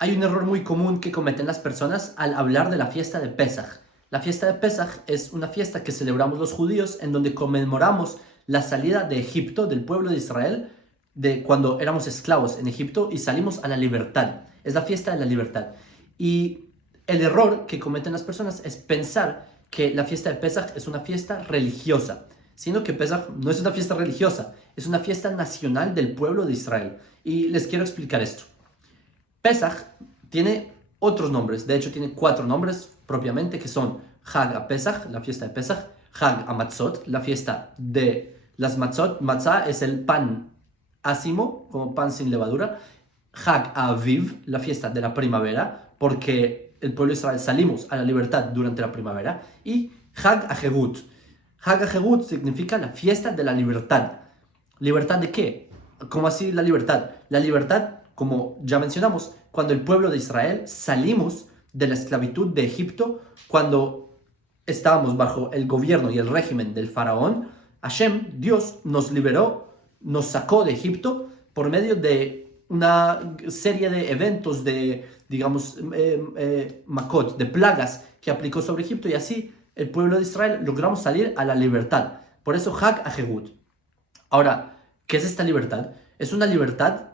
Hay un error muy común que cometen las personas al hablar de la fiesta de Pesaj. La fiesta de Pesaj es una fiesta que celebramos los judíos en donde conmemoramos la salida de Egipto, del pueblo de Israel, de cuando éramos esclavos en Egipto y salimos a la libertad. Es la fiesta de la libertad. Y el error que cometen las personas es pensar que la fiesta de Pesaj es una fiesta religiosa, sino que Pesaj no es una fiesta religiosa, es una fiesta nacional del pueblo de Israel. Y les quiero explicar esto. Pesaj tiene otros nombres, de hecho tiene 4 nombres propiamente, que son Hag a Pesaj, la fiesta de Pesaj; Hag a Matzot, la fiesta de las Matzot. Matzah es el pan ácimo, como pan sin levadura; Hag a Aviv, la fiesta de la primavera, porque el pueblo de Israel salimos a la libertad durante la primavera; y Hag a Hegut. Hag a Hegut significa la fiesta de la libertad. ¿Libertad de qué? ¿Cómo así la libertad? La libertad, como ya mencionamos, cuando el pueblo de Israel salimos de la esclavitud de Egipto, cuando estábamos bajo el gobierno y el régimen del faraón. Hashem, Dios, nos liberó, nos sacó de Egipto por medio de una serie de eventos, de, digamos, makot, de plagas que aplicó sobre Egipto, y así el pueblo de Israel logramos salir a la libertad. Por eso Hag a Hegut. Ahora, ¿qué es esta libertad? Es una libertad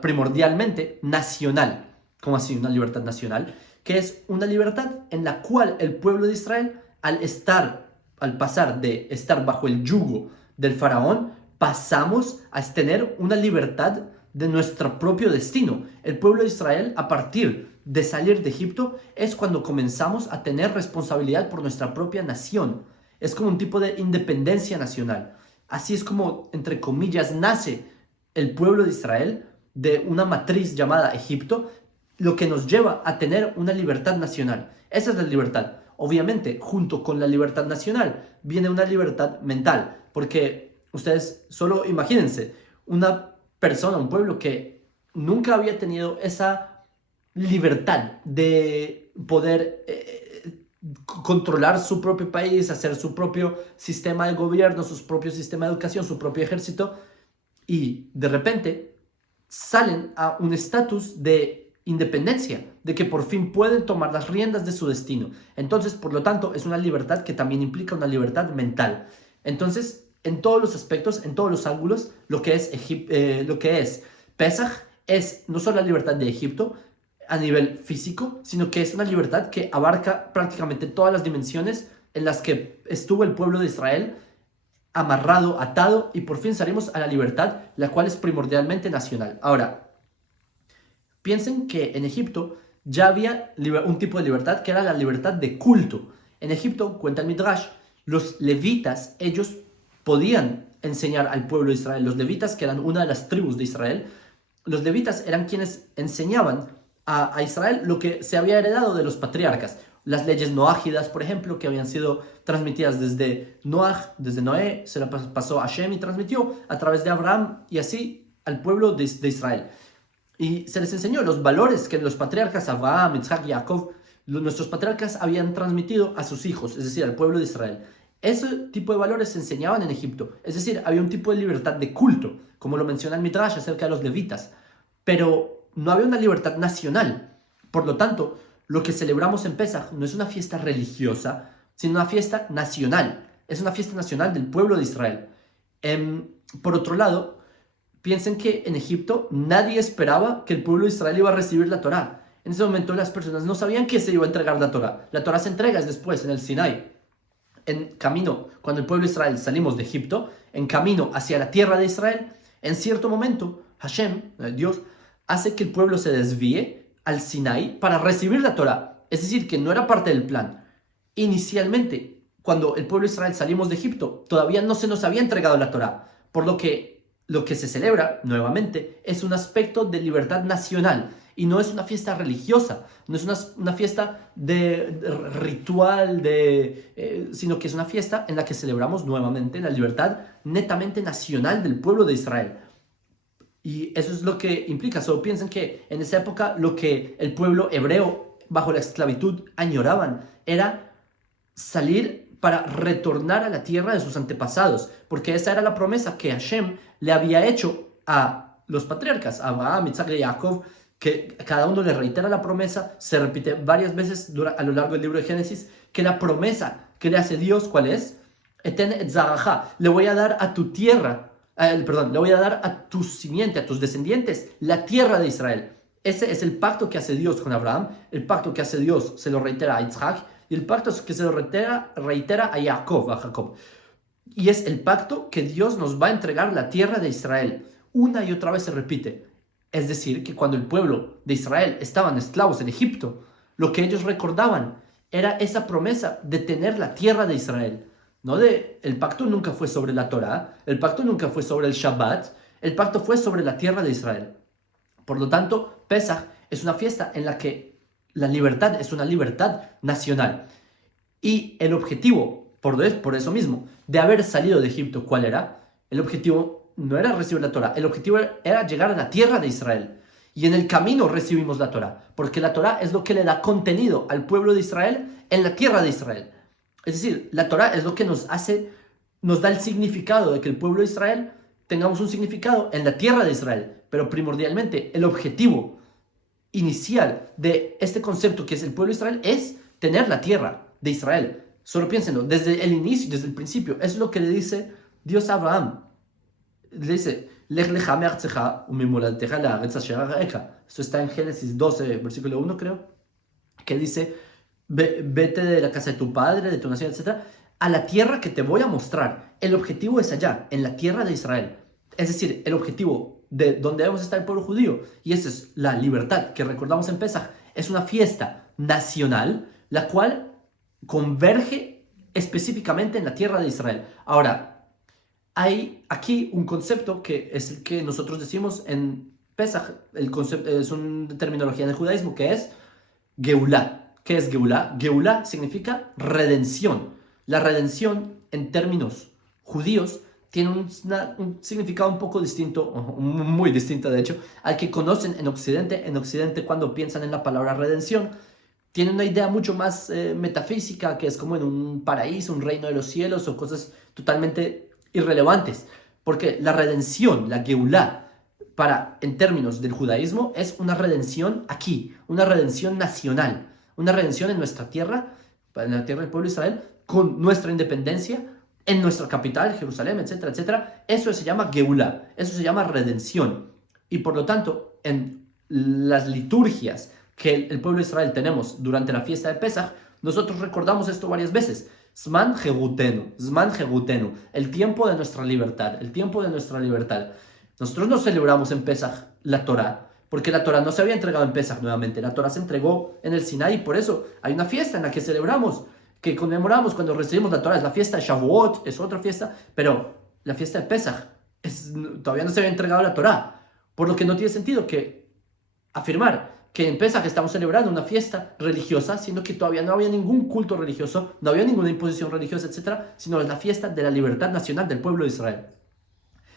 primordialmente nacional. ¿Cómo así una libertad nacional? Que es una libertad en la cual el pueblo de Israel, al pasar de estar bajo el yugo del faraón, pasamos a tener una libertad de nuestro propio destino. El pueblo de Israel, a partir de salir de Egipto, es cuando comenzamos a tener responsabilidad por nuestra propia nación. Es como un tipo de independencia nacional. Así es como, entre comillas, nace el pueblo de Israel de una matriz llamada Egipto, lo que nos lleva a tener una libertad nacional. Esa es la libertad. Obviamente, junto con la libertad nacional, viene una libertad mental, porque ustedes solo imagínense una persona, un pueblo que nunca había tenido esa libertad de poder controlar su propio país, hacer su propio sistema de gobierno, su propio sistema de educación, su propio ejército, y de repente salen a un estatus de independencia, de que por fin pueden tomar las riendas de su destino. Entonces, por lo tanto, es una libertad que también implica una libertad mental. Entonces, en todos los aspectos, en todos los ángulos, lo que es Pesaj es no solo la libertad de Egipto a nivel físico, sino que es una libertad que abarca prácticamente todas las dimensiones en las que estuvo el pueblo de Israel amarrado, atado, y por fin salimos a la libertad, la cual es primordialmente nacional. Ahora, piensen que en Egipto ya había un tipo de libertad que era la libertad de culto. En Egipto, cuenta el Midrash, los levitas, ellos podían enseñar al pueblo de Israel. Los levitas, que eran una de las tribus de Israel, los levitas eran quienes enseñaban a Israel lo que se había heredado de los patriarcas. Las leyes noágidas, por ejemplo, que habían sido transmitidas desde Noé, se la pasó a Hashem y transmitió a través de Abraham y así al pueblo de Israel. Y se les enseñó los valores que los patriarcas Abraham, Isaac y Jacob, nuestros patriarcas, habían transmitido a sus hijos, es decir, al pueblo de Israel. Ese tipo de valores se enseñaban en Egipto. Es decir, había un tipo de libertad de culto, como lo menciona el Midrash acerca de los levitas. Pero no había una libertad nacional. Por lo tanto, lo que celebramos en Pesaj no es una fiesta religiosa, sino una fiesta nacional. Es una fiesta nacional del pueblo de Israel. Por otro lado, piensen que en Egipto nadie esperaba que el pueblo de Israel iba a recibir la Torá. En ese momento las personas no sabían que se iba a entregar la Torá. La Torá se entrega después, en el Sinai. En camino, cuando el pueblo de Israel salimos de Egipto, en camino hacia la tierra de Israel, en cierto momento, Hashem, Dios, hace que el pueblo se desvíe al Sinai para recibir la Torá. Es decir, que no era parte del plan. Inicialmente, cuando el pueblo de Israel salimos de Egipto, todavía no se nos había entregado la Torá, por lo que se celebra, nuevamente, es un aspecto de libertad nacional, y no es una fiesta religiosa, no es una fiesta de ritual, sino que es una fiesta en la que celebramos nuevamente la libertad netamente nacional del pueblo de Israel. Y eso es lo que implica. Solo piensen que en esa época lo que el pueblo hebreo bajo la esclavitud añoraban era salir para retornar a la tierra de sus antepasados, porque esa era la promesa que Hashem le había hecho a los patriarcas, a Abraham, Isaac y Jacob, que cada uno le reitera la promesa, se repite varias veces a lo largo del libro de Génesis, que la promesa que le hace Dios, ¿cuál es? Eten et zarajá, le voy a dar a tu tierra, le voy a dar a tu simiente, a tus descendientes, la tierra de Israel. Ese es el pacto que hace Dios con Abraham, el pacto que hace Dios se lo reitera a Isaac, y el pacto que se lo reitera a Jacob. Y es el pacto que Dios nos va a entregar la tierra de Israel. Una y otra vez se repite. Es decir, que cuando el pueblo de Israel estaban esclavos en Egipto, lo que ellos recordaban era esa promesa de tener la tierra de Israel. El pacto nunca fue sobre la Torá, el pacto nunca fue sobre el Shabbat, el pacto fue sobre la tierra de Israel. Por lo tanto, Pesaj es una fiesta en la que la libertad es una libertad nacional. Y el objetivo, por eso mismo, de haber salido de Egipto, ¿cuál era? El objetivo no era recibir la Torá, el objetivo era llegar a la tierra de Israel. Y en el camino recibimos la Torá, porque la Torá es lo que le da contenido al pueblo de Israel en la tierra de Israel. Es decir, la Torá es lo que nos da el significado de que el pueblo de Israel tengamos un significado en la tierra de Israel. Pero primordialmente, el objetivo inicial de este concepto que es el pueblo de Israel es tener la tierra de Israel. Solo piénsenlo, desde el inicio, desde el principio, es lo que le dice Dios a Abraham. Le dice, esto está en Génesis 12, versículo 1, creo, que dice, vete de la casa de tu padre, de tu nación, etc., a la tierra que te voy a mostrar. El objetivo es allá, en la tierra de Israel. Es decir, el objetivo de donde debemos estar el pueblo judío, y esa es la libertad que recordamos en Pesaj, es una fiesta nacional, la cual converge específicamente en la tierra de Israel. Ahora, hay aquí un concepto que es el que nosotros decimos en Pesaj, el concepto es una terminología del judaísmo, que es Geulah. ¿Qué es Geulah? Geulah significa redención. La redención, en términos judíos, tiene un significado un poco distinto, muy distinto de hecho, al que conocen en Occidente. En Occidente, cuando piensan en la palabra redención, tienen una idea mucho más metafísica, que es como en un paraíso, un reino de los cielos, o cosas totalmente irrelevantes. Porque la redención, la Geulah, en términos del judaísmo, es una redención aquí, una redención nacional, una redención en nuestra tierra, en la tierra del pueblo de Israel, con nuestra independencia, en nuestra capital, Jerusalén, etcétera, etcétera. Eso se llama Geulah, eso se llama redención. Y por lo tanto, en las liturgias que el pueblo de Israel tenemos durante la fiesta de Pesaj, nosotros recordamos esto varias veces. Zman Jehutenu, el tiempo de nuestra libertad, el tiempo de nuestra libertad. Nosotros no celebramos en Pesaj la Torá, porque la Torá no se había entregado en Pesaj nuevamente, la Torá se entregó en el Sinaí, por eso hay una fiesta en la que celebramos, que conmemoramos cuando recibimos la Torá, es la fiesta de Shavuot, es otra fiesta, pero la fiesta de Pesaj todavía no se había entregado la Torá, por lo que no tiene sentido que afirmar que en Pesaj estamos celebrando una fiesta religiosa, siendo que todavía no había ningún culto religioso, no había ninguna imposición religiosa, etc., sino es la fiesta de la libertad nacional del pueblo de Israel.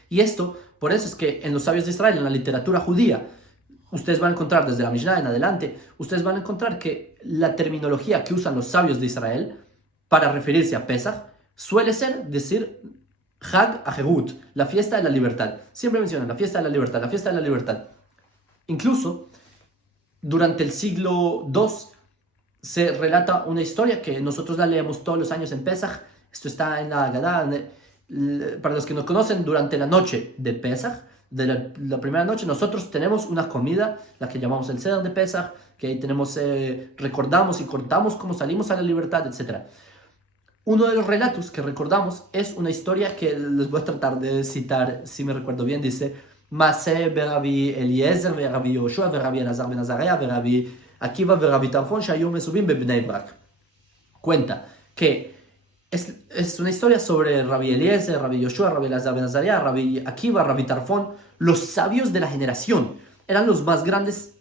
Y esto, por eso es que en los sabios de Israel, en la literatura judía, ustedes van a encontrar desde la Mishnah en adelante, ustedes van a encontrar que la terminología que usan los sabios de Israel para referirse a Pesaj suele ser decir Hag HaHerut, la fiesta de la libertad. Siempre mencionan la fiesta de la libertad, la fiesta de la libertad. Incluso durante el siglo II se relata una historia que nosotros la leemos todos los años en Pesaj. Esto está en la Haggadah. Para los que nos conocen, durante la noche de Pesaj, de la primera noche, nosotros tenemos una comida, la que llamamos el Seder de Pesaj, que ahí tenemos, recordamos y contamos cómo salimos a la libertad, etc. Uno de los relatos que recordamos es una historia que les voy a tratar de citar, si me recuerdo bien. Dice: Maseh berabbi Eliezer berabbi Yoshua berabbi Elazar ben Azariah berabbi Akiva berabbi Tarfon shayu mesubim bebnei Brak. Cuenta que es una historia sobre Rabbi Eliezer, Rabbi Yoshua, Rabbi Elazar ben Azariah, Rabbi Akiva, Rabbi Tarfon, los sabios de la generación. Eran los más grandes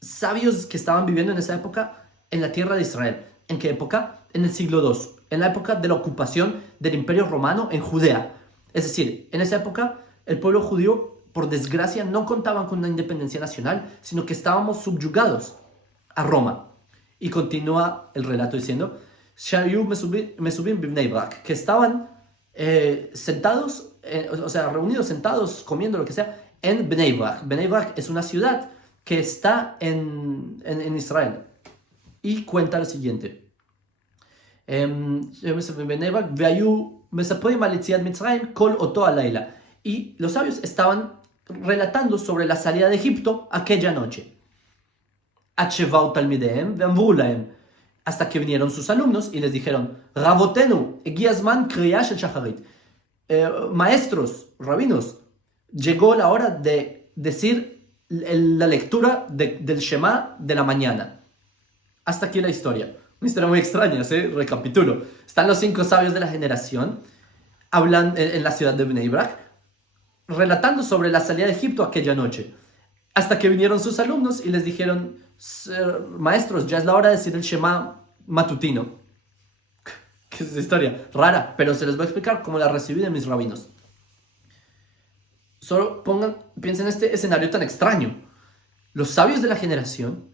sabios que estaban viviendo en esa época en la tierra de Israel. ¿En qué época? En el siglo II, en la época de la ocupación del Imperio Romano en Judea. Es decir, en esa época el pueblo judío, por desgracia, no contaban con una independencia nacional, sino que estábamos subyugados a Roma. Y continúa el relato diciendo: Shayu mesubim bibnei Brak, que estaban reunidos, sentados, comiendo lo que sea, en Bnei Brak. Bnei Brak es una ciudad que está en Israel. Y cuenta lo siguiente. Y los sabios estaban relatando sobre la salida de Egipto aquella noche. Hasta que vinieron sus alumnos y les dijeron: Rabotenu, egiazman kriyah shel shacharit. Maestros, rabinos, llegó la hora de decir la lectura del Shema de la mañana. Hasta aquí la historia. Una historia muy extraña, ¿sí? Recapitulo. Están los 5 sabios de la generación hablan en la ciudad de Bnei Brak, relatando sobre la salida de Egipto aquella noche. Hasta que vinieron sus alumnos y les dijeron: maestros, ya es la hora de decir el Shema matutino. ¿Qué es esa historia? Rara, pero se les voy a explicar cómo la recibí de mis rabinos. Solo piensen en este escenario tan extraño. Los sabios de la generación,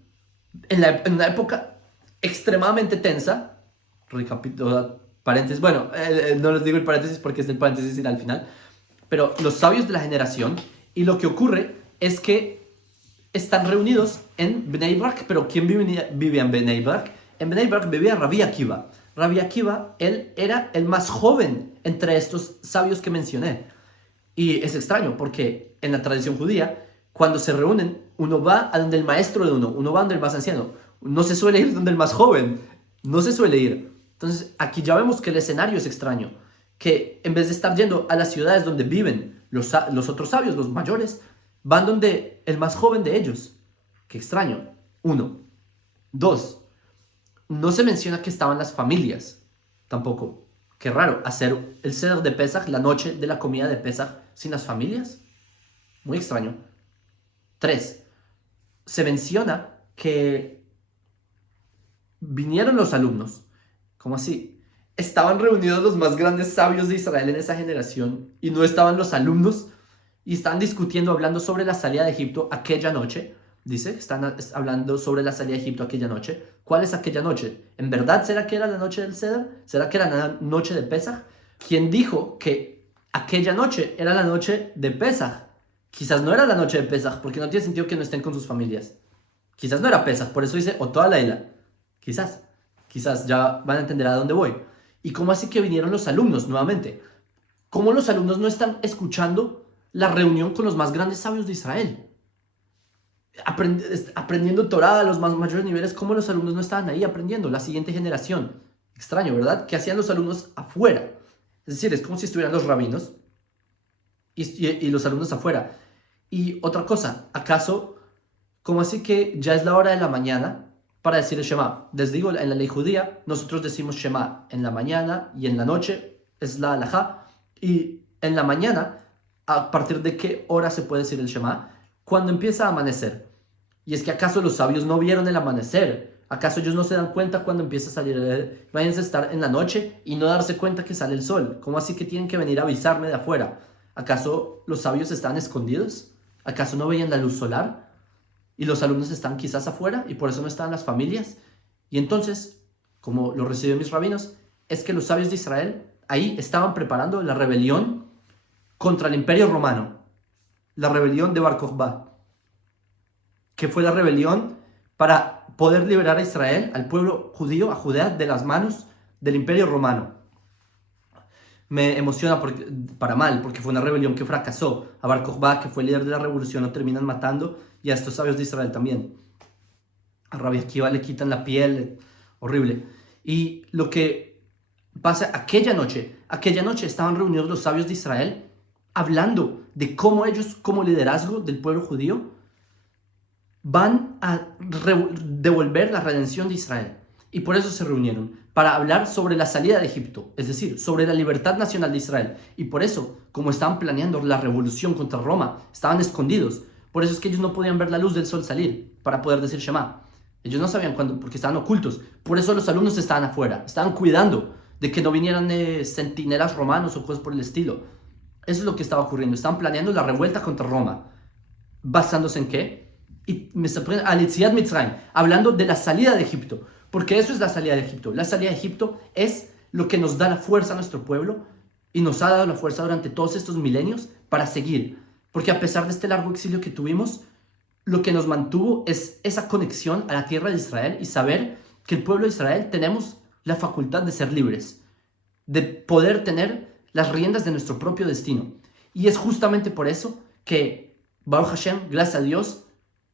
en una época extremadamente tensa, paréntesis, bueno, no les digo el paréntesis porque es el paréntesis irá al final, pero los sabios de la generación, y lo que ocurre es que están reunidos en Bnei Brak. Pero ¿quién vivía en Bnei Brak? En Bnei Brak vivía Rabbi Akiva. Rabbi Akiva, él era el más joven entre estos sabios que mencioné. Y es extraño porque en la tradición judía, cuando se reúnen, uno va a donde el maestro de uno va a donde el más anciano. No se suele ir donde el más joven, no se suele ir. Entonces aquí ya vemos que el escenario es extraño, que en vez de estar yendo a las ciudades donde viven los otros sabios, los mayores, van donde el más joven de ellos. Qué extraño. 1. 2. No se menciona que estaban las familias, tampoco. Qué raro, hacer el Seder de Pesach, la noche de la comida de Pesach, sin las familias. Muy extraño. 3. Se menciona que vinieron los alumnos. ¿Cómo así? Estaban reunidos los más grandes sabios de Israel en esa generación y no estaban los alumnos y están discutiendo, hablando sobre la salida de Egipto aquella noche. Dice, están hablando sobre la salida de Egipto aquella noche. ¿Cuál es aquella noche? ¿En verdad será que era la noche del Seder? ¿Será que era la noche de Pesach? ¿Quién dijo que aquella noche era la noche de Pesach? Quizás no era la noche de Pesach, porque no tiene sentido que no estén con sus familias. Quizás no era Pesach, por eso dice o toda la isla. Quizás ya van a entender a dónde voy. ¿Y cómo así que vinieron los alumnos nuevamente? ¿Cómo los alumnos no están escuchando la reunión con los más grandes sabios de Israel? Aprendiendo Torah a los más mayores niveles, ¿cómo los alumnos no estaban ahí aprendiendo? La siguiente generación. Extraño, ¿verdad? ¿Qué hacían los alumnos afuera? Es decir, es como si estuvieran los rabinos y los alumnos afuera. Y otra cosa, ¿acaso, cómo así que ya es la hora de la mañana para decir el Shema? Les digo, en la ley judía, nosotros decimos Shema en la mañana y en la noche, es la halajá. Y en la mañana, ¿a partir de qué hora se puede decir el Shema? Cuando empieza a amanecer. Y es que ¿acaso los sabios no vieron el amanecer? ¿Acaso ellos no se dan cuenta cuando empieza a salir? Imagínense estar en la noche y no darse cuenta que sale el sol. ¿Cómo así que tienen que venir a avisarme de afuera? ¿Acaso los sabios estaban escondidos? ¿Acaso no veían la luz solar? Y los alumnos están quizás afuera y por eso no estaban las familias. Y entonces, como lo reciben mis rabinos, es que los sabios de Israel ahí estaban preparando la rebelión contra el Imperio Romano. La rebelión de Bar Kokhba, que fue la rebelión para poder liberar a Israel, al pueblo judío, a Judea, de las manos del Imperio Romano. Me emociona para mal, porque fue una rebelión que fracasó. A Bar Kokhba, que fue el líder de la revolución, lo terminan matando, y a estos sabios de Israel también. A Rabbi Akiva le quitan la piel, horrible. Y lo que pasa aquella noche estaban reunidos los sabios de Israel, hablando de cómo ellos, como liderazgo del pueblo judío, van a devolver la redención de Israel. Y por eso se reunieron, para hablar sobre la salida de Egipto, es decir, sobre la libertad nacional de Israel. Y por eso, como estaban planeando la revolución contra Roma, estaban escondidos. Por eso es que ellos no podían ver la luz del sol salir para poder decir Shema. Ellos no sabían cuándo, porque estaban ocultos. Por eso los alumnos estaban afuera, estaban cuidando de que no vinieran centinelas romanos o cosas por el estilo. Eso es lo que estaba ocurriendo. Estaban planeando la revuelta contra Roma. ¿Basándose en qué? Y me sorprende, Alitziat Mitzrayim, hablando de la salida de Egipto. Porque eso es la salida de Egipto. La salida de Egipto es lo que nos da la fuerza a nuestro pueblo y nos ha dado la fuerza durante todos estos milenios para seguir. Porque a pesar de este largo exilio que tuvimos, lo que nos mantuvo es esa conexión a la tierra de Israel y saber que el pueblo de Israel tenemos la facultad de ser libres, de poder tener las riendas de nuestro propio destino. Y es justamente por eso que, Baruch Hashem, gracias a Dios,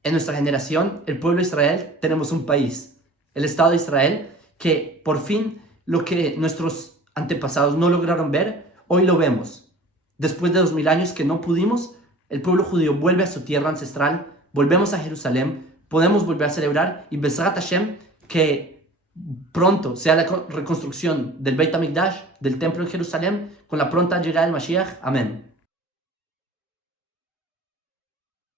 en nuestra generación, el pueblo de Israel, tenemos un país, el Estado de Israel, que por fin lo que nuestros antepasados no lograron ver, hoy lo vemos. Después de 2000 años que no pudimos, el pueblo judío vuelve a su tierra ancestral, volvemos a Jerusalén, podemos volver a celebrar y Bezrat Hashem, que pronto sea la reconstrucción del Beit HaMikdash, del templo en Jerusalén, con la pronta llegada del Mashiach. Amén.